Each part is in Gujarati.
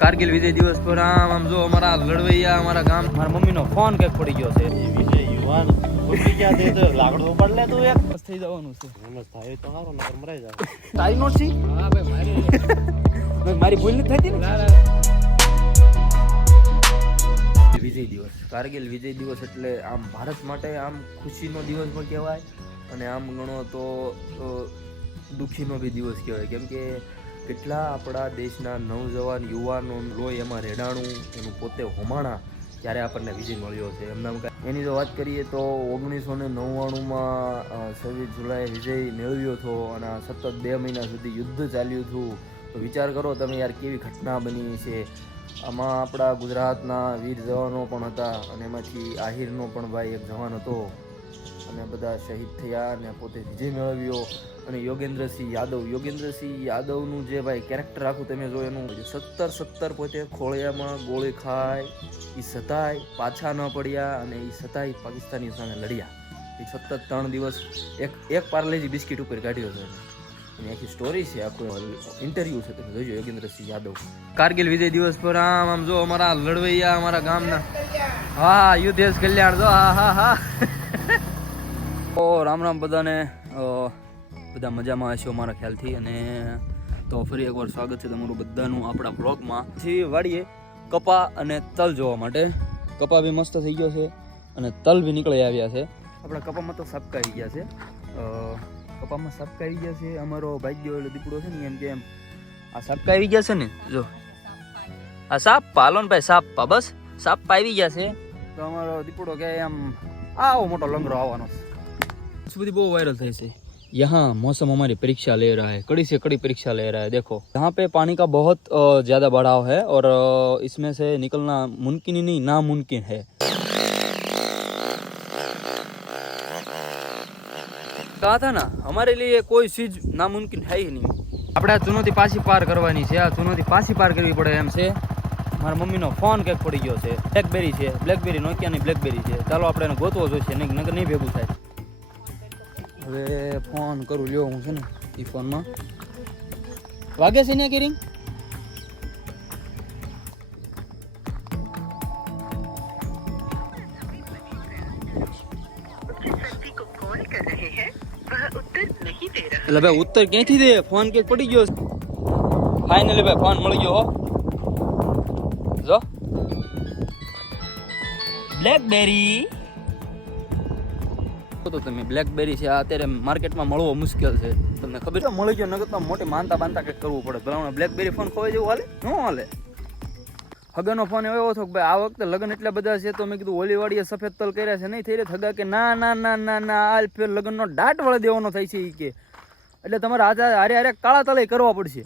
કારગિલ વિજય દિવસ પર આમ આમ જો અમારા લડવૈયા અમારા ગામ મારા મમ્મીનો ફોન કંઈક પડી ગયો છે. વિજય યુવાન ગયા તે તો લાકડું ઉપાડ લે તું એક. બસ થઈ જવાનું છે. જ થાય તો સારું નકર મરાઈ જાવ તારી નોટ છે? હા ભાઈ મારી મારી ભૂલ નથી થતી ને? વિજય દિવસ. કારગિલ વિજય દિવસ એટલે આમ ભારત માટે આમ ખુશીનો દિવસ પણ કહેવાય અને આમ ગણો તો દુઃખીનો બી દિવસ કહેવાય. કેમ કે કેટલા આપણા દેશના નવજવાન યુવાનો લોહી એમાં રેડાણું, એનું પોતે હોમાણા, ત્યારે આપણને વિજય મળ્યો છે. એમના એની જો વાત કરીએ તો ઓગણીસો ને નવ્વાણુંમાં છવ્વીસ જુલાઈ વિજય મેળવ્યો હતો અને સતત બે મહિના સુધી યુદ્ધ ચાલ્યું હતું. તો વિચાર કરો તમે યાર કેવી ઘટના બની છે. આમાં આપણા ગુજરાતના વીર જવાનો પણ હતા અને એમાંથી આહિરનો પણ ભાઈ એક જવાન હતો. અને બધા શહીદ થયા અને પોતે વિજય મેળવ્યો. અને યોગેન્દ્રસિંહ યાદવ, યોગેન્દ્રસિંહ યાદવનું જે ભાઈ કેરેક્ટર આખું તમે જો એનું સત્તર સત્તર પોતે ખોળિયામાં ગોળી ખાય એ સતાય, પાછા ન પડ્યા અને એ સતાય પાકિસ્તાની સામે લડ્યા. એ સતત ત્રણ દિવસ એક એક પાર્લેજી બિસ્કિટ ઉપર કાઢ્યો છે. એની આખી સ્ટોરી છે, આખું ઇન્ટરવ્યુ છે, તમે જોજો યોગેન્દ્રસિંહ યાદવ. કારગિલ વિજય દિવસ પર આમ આમ જો અમારા લડવૈયા, અમારા ગામના. હા, યુદ્ધેશ કલ્યાણ, જો, હા હા હા. ઓ, રામ રામ બધાને. બધા મજામાં હશો મારા ખ્યાલથી અને તો ફરી એકવાર સ્વાગત છે તમારું બધાનું આપણા બ્લોગમાં થી વાળીએ કપા અને તલ જોવા માટે. કપા બી મસ્ત થઈ ગયો છે અને તલ બી નીકળી આવ્યા છે. આપણા કપામાં તો સાપકા આવી ગયા છે. કપામાં સપકાઈ ગયા છે. અમારો ભાગ્યો એટલે દીપડો છે ને, એમ કે એમ, આ સાપકા આવી ગયા છે ને? જો. આ સાપ? પાલો ભાઈ સાપ પા બસ. સાપ આવી ગયા છે. તો અમારો દીપડો કે એમ, આવો મોટો લંગરો આવવાનો છે. બધી બહુ વાયરલ થઈ છે यहाँ मौसम हमारी परीक्षा ले रहा है कड़ी से कड़ी परीक्षा ले रहा है देखो यहाँ पे पानी का बहुत अ, ज्यादा बढ़ाव है और अ, इसमें से निकलना मुमकिन ही नहीं नामुमकिन है कहा था ना हमारे लिए कोई चीज नामुमकिन है ही नहीं આપણે આ ચુનૌતી પાછી પાર કરવાની છે આ ચુનૌતી પાછી પાર કરવી પડે એમ છે મારા મમ્મીનો ફોન કંઈક પડી ગયો છે બ્લેકબેરી છે બ્લેકબેરી નોકિયાની બ્લેકબેરી છે ચાલો આપણે એને ગોતવો જોઈશે નહીં નકર નહીં ભેગું થાય હવે ફોન કરું, લ્યો હું છે ને એ ફોનમાં. વાગે છે ને કેરિંગ એટલે ભાઈ ઉત્તર ક્યાંથી દે? ફોન કે પડી ગયો ફાઇનલી ભાઈ ફોન મળી ગયો જો. બ્લેકબેરી તો તમે? બ્લેકબેરી છે અત્યારે માર્કેટમાં મળવો મુશ્કેલ છે. તમને ખબર? છે મળી ગયો નગર મોટી માનતા બાંધતા કંઈક કરવું પડે. ભલા બ્લેકબેરી ફોન ખોવાઈ જેવું હાલે? ન હાલે. હગાનો ફોન એવો હતો કે ભાઈ, આ વખતે લગ્ન એટલા બધા છે, તો મેં કીધું ઓલીવાડીએ સફેદ તલ કર્યા છે, નહીં થઈ રહ્યા હગા કે ના ના ના ના ના, આ ફેર લગ્નનો દાટ વળે દેવાનો થાય છે એ કે. એટલે તમારે આજે હારે હારે કાળા તલે કરવા પડશે.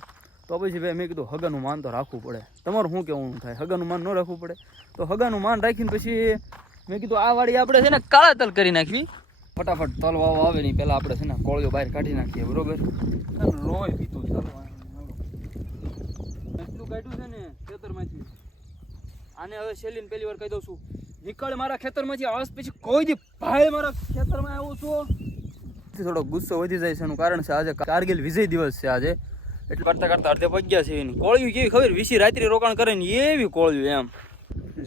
તો પછી ભાઈ મેં કીધું હગાનું માન તો રાખવું પડે. તમારું શું કેવું થાય? હગાનું માન ન રાખવું પડે. તો હગાનું માન રાખીને પછી મેં કીધું આ વાળી આપણે છે ને કાળા તલ કરી નાખવી. ફટાફટ તલ વાવ આવે નહીં પહેલાં આપણે છે ને કોળિયો બહાર કાઢી નાખીએ બરોબર? લોહી પીતું ચાલો એટલું કાઢ્યું છે ને ખેતરમાંથી. આને હવે શેલીને પહેલી વાર કહી દઉં છું. નીકળ મારા ખેતરમાંથી આજ પછી કોઈ દી ભાઈ મારા ખેતરમાં આવું છું. થોડો ગુસ્સો વધી જાય છે એનું કારણ છે આજે કારગિલ વિજય દિવસ છે આજે. એટલે કરતા કરતા અડધે પગ્યા છે એની. કોળિયું કેવી ખબર? વિસી રાત્રે રોકાણ કરે ને એવી કોળિયું એમ.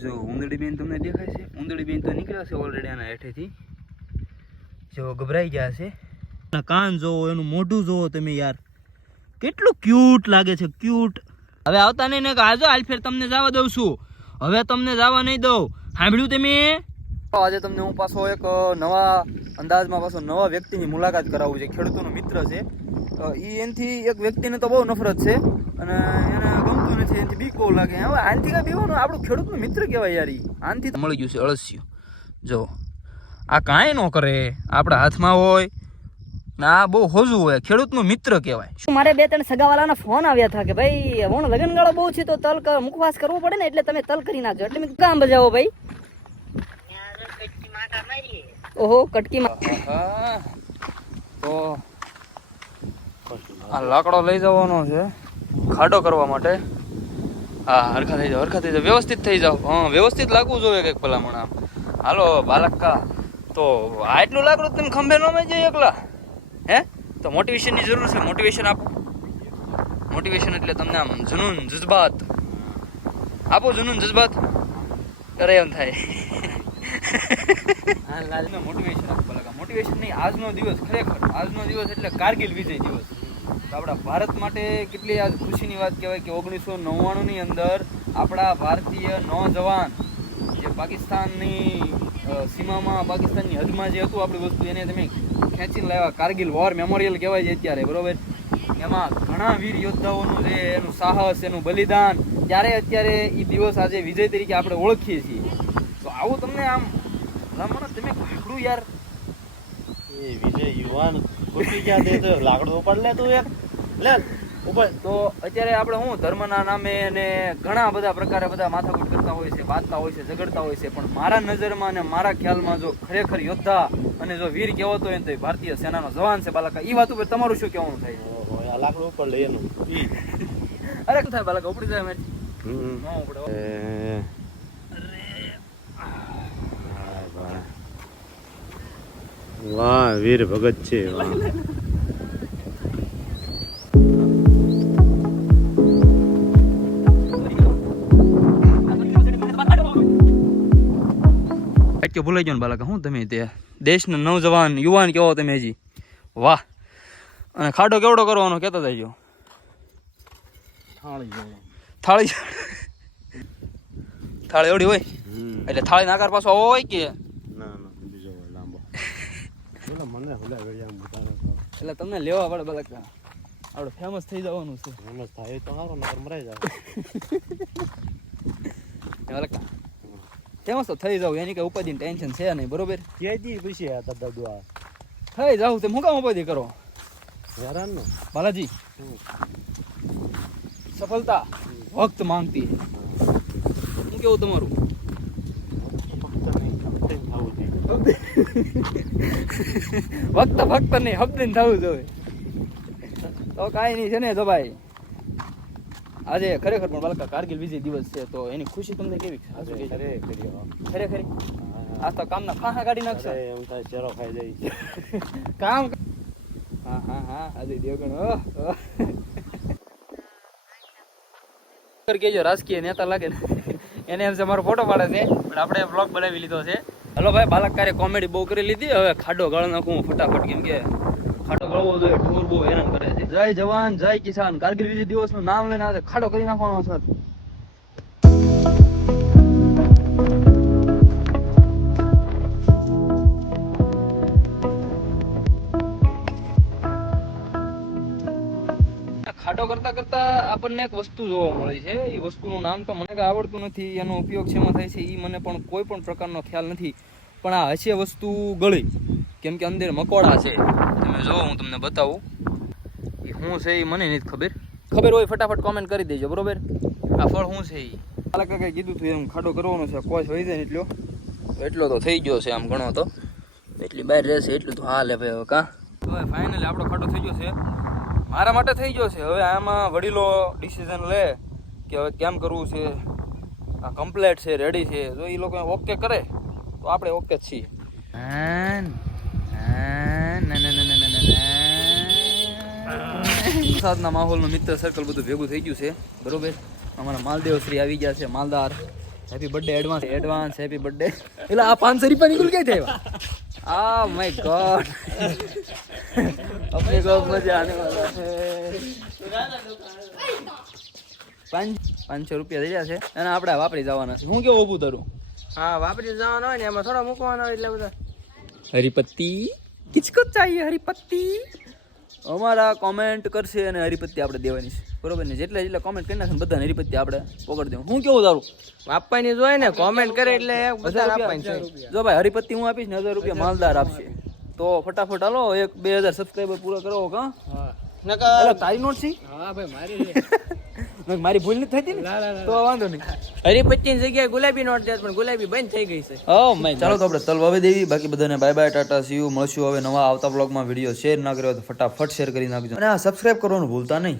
જો ઉંદડી બેન તમને દેખાય છે? ઉંદડી બેન તો નીકળ્યા છે ઓલરેડી આના હેઠેથી. જો ગભરાઈ ગયા છે. એના કાન જોવો એનું મોઢું જોવો તમે યાર. કેટલું ક્યુટ લાગે છે ક્યુટ હવે આવતા નહીં ને કે આજો આલફેર તમને જવા દઉં છું. હવે તમને જવા નહીં દઉં. સાંભળ્યું તમે? આજે તમને હું પાછો એક નવા અંદાજમાં પાછો નવા વ્યક્તિની મુલાકાત કરાવું છે. ખેડૂતોનો મિત્ર છે. એ એનાથી એક વ્યક્તિને તો બહુ નફરત છે. અને એને ગમતું નથી એનથી બીક બહુ લાગે. હવે આનથી કાંઈ બીવાનું? આપણું ખેડૂતનો મિત્ર કહેવાય યાર ઈ. આનથી તો મળી ગયું છે અળસ્યું. જો આ કાંઈ ન કરે આપણા હાથમાં હોય. ના આ બહુ હોજું હોય ખેડૂતનું મિત્ર કહેવાય. શું મારે બે ત્રણ સગાવાલાના ફોન આવ્યા હતા કે ભાઈ હું લગનગાળો બહુ છે તો તલ મુખવાસ કરવો પડે ને એટલે તમે તલ કરી નાખજો. એટલે મેં કામ બજાવો ભાઈ. ઓહો કટકીમાં. આહા. તો આ લાકડો લઈ જવાનો છે ખાડો કરવા માટે. હા હરખા થઈ જાવ હરખા થઈ જાવ વ્યવસ્થિત થઈ જાવ હા વ્યવસ્થિત લાગવું જોઈએ કંઈક ભલામણ આમ. હાલો બાલક્કા. તો આટલું લાકડું તમે ખંભે ન માં જાય એકલા? હે? તો મોટિવેશનની જરૂર છે મોટિવેશન આપો. મોટિવેશન એટલે તમને આમ જનૂન જજ્બાત. આપો જુનૂન જજબાત. અરે એમ થાય. મોટિવેશન મોટિવેશન નહીં આજનો દિવસ ખરેખર. આજનો દિવસ એટલે કારગિલ વિજય દિવસ. આપણા ભારત માટે કેટલી આજ ખુશીની વાત કહેવાય કે ઓગણીસો નવ્વાણુંની અંદર આપણા ભારતીય નોજવાન જે પાકિસ્તાનની સીમામાં પાકિસ્તાનની હદમાં જે હતું આપણી વસ્તુ, એને તમે ખેંચીને લાવ્યા. કારગિલ વોર મેમોરિયલ કહેવાય છે અત્યારે, બરોબર? એમાં ઘણા વીર યોદ્ધાઓનું જે એનું સાહસ, એનું બલિદાન, ત્યારે અત્યારે એ દિવસ આજે વિજય તરીકે આપણે ઓળખીએ છીએ. તો આવું તમને આમ ભલામણ તમે ઘાકડું યાર. એ વિજય યુવાન ખોટી ક્યાં દે તો? લાકડું પડ લે તું યાર લે. ઉપર તો અત્યારે આપણે શું ધર્મના નામે અને ઘણા બધા પ્રકારે બધા માથાકૂટ કરતા હોય છે વાંચતા હોય છે ઝઘડતા હોય છે પણ મારા નજરમાં અને મારા ખ્યાલમાં જો ખરેખર યોદ્ધા અને જો વીર કહેવાતો હોય ને તો ભારતીય સેનાનો જવાન છે બાલકા. એ વાત ઉપર તમારું શું કહેવાનું થાય? લાકડું ઉપર લઈ એનું. અરે શું થાય બાલકા? ઉપડી જાય મેં. હો. વાહ વીર ભગત છે વાહ. વાક્ય ભૂલાઈ ગયો ને બાલકા હું તમે તે દેશના નવજવાન યુવાન કેવો તમે હજી? વાહ. અને ખાડો કેવડો કરવાનો કહેતા થઈ થાળી થાળી? થાળી એવડી હોય? એટલે થાળી નાકાર પાછો હોય કે? ના ના બીજો હોય લાંબો. બોલો મને હુલા એટલે તમને લેવા પડે બાલકા આપણે ફેમસ થઈ જવાનું છે. ફેમસ થાય તો સારો નકર મરાઈ જાવ. બાલકા ફેમસ તો થઈ જાવ એની કઈ ઉપાધિ ટેન્શન છે નહીં બરોબર? જે દી પૂછી આ દાદા દુઆ થઈ જાવ તે હું કામ ઉપાધિ કરો? હેરાન નો બાલાજી સફળતા વખત માંગતી હે કેવું તમારું? વખત ફક્ત નહીં હપ્તે થવું જોઈએ. તો કાંઈ નહીં છે ને તો ભાઈ. આજે ખરેખર પણ બાલકા કારગિલ વિજય દિવસ છે તો એની ખુશી તમને કેવી ખરેખર? આજ તો કામના ફાંહા કાઢી નાખશે. એમ થાય ચેરો ખાઈ જાય. કામ હા હા હા. આજે દેવગણ ઓહ. ખરેખર રાજકીય નેતા લાગે ને. એને એમ છે મારો ફોટો પાડે છે. પણ આપણે બ્લોગ બનાવી લીધો છે. હલો ભાઈ બાલકારે કોમેડી બહુ કરી લીધી. હવે ખાડો ગળ નાખું ફટાફટ કેમ કે ખાડો ગળવો જોઈએ ઢોર બહુ હેરાન કરે જય જવાન, જય કિસાન. કારગિલ વિજય દિવસનું નામ લઈને આજે ખાડો કરી નાખવાનો છે. ખાડો કરતા કરતા આપણને એક વસ્તુ જોવા મળે છે. એ વસ્તુનું નામ તો મને આવડતું નથી. એનો ઉપયોગ શેમાં થાય છે એ મને પણ કોઈ પણ પ્રકારનો ખ્યાલ નથી. પણ આ હશે વસ્તુ ગળી. કેમ કે અંદર મકોડા છે. તમે જો હું તમને બતાવું. શું છે એ મને નથી ખબર. ખબર હોય ફટાફટ કોમેન્ટ કરી દેજો બરોબર? આ ફળ શું છે એ કાલે કાંઈ કીધું હતું એમ ખાડો કરવાનો છે કોઈ હોય જાય ને એટલો. એટલો તો થઈ ગયો છે આમ ઘણો તો. એટલી બહાર રહેશે એટલું તો હાલે ભાઈ હવે કાં? હવે ફાઇનલી આપણો ખાડો થઈ ગયો છે. મારા માટે થઈ ગયો છે. હવે આમાં વડીલો ડિસિઝન લે કે હવે કેમ કરવું છે. આ કમ્પ્લેટ છે રેડી છે. જો એ લોકો ઓકે કરે તો આપણે ઓકે જ છીએ. વરસાદના માહોલનું મિત્ર સર્કલ બધું ભેગું થઈ ગયું છે. બરોબર? અમારા માલદેવ શ્રી આવી ગયા છે માલદાર. Happy birthday advance advance happy birthday એટલે આ પાંચસો રૂપિયા નીકળી કઈ થયા આ માય ગોડ અપને કો મજા આને વાલા છે પાંચ પાંચસો રૂપિયા થઈ ગયા છે. અને આપણે વાપરી જવાના છે. હું કેવું ઊભું ધરું? હા વાપરી જવાનો હોય ને એમાં થોડા મૂકવાના હોય એટલે બધા હરિપત્તી કિચકચ ચાહીએ હરિપત્તી અમારા કોમેન્ટ કરશે અને હરિપત્તી આપણે દેવાની છે. બરોબર ને? જેટલા જેટલા કોમેન્ટ કરી નાખે બધાને હરિપત્તી આપણે પકડી દેવું હું કેવું તારું? આપવાની જ હોય ને કોમેન્ટ કરે એટલે હજાર આપવાની છે. જો ભાઈ હરિપત્તી હું આપીશ ને હજાર રૂપિયા માલદાર આપશે. તો ફટાફટ હાલો એક બે હજાર સબસ્ક્રાઈબર પૂરા કરો કા? તારી નોટ છે? હા ભાઈ મારી મારી ભૂલ નથી થતી ને? તો વાંધો નહીં. હરિપત્તી ની જગ્યાએ ગુલાબી નોટ દે પણ ગુલાબી બંધ થઈ ગઈ છે. ઓ મેં ચાલો તો આપણે તલ વાવી દેવી. બાકી બધાને બાય બાય ટાટા સીયુ મળશું હવે નવા આવતા બ્લોગમાં વીડિયો શેર ના કર્યો તો ફટાફટ શેર કરી નાખજો. અને આ સબસ્ક્રાઇબ કરવાનું ભૂલતા નહીં.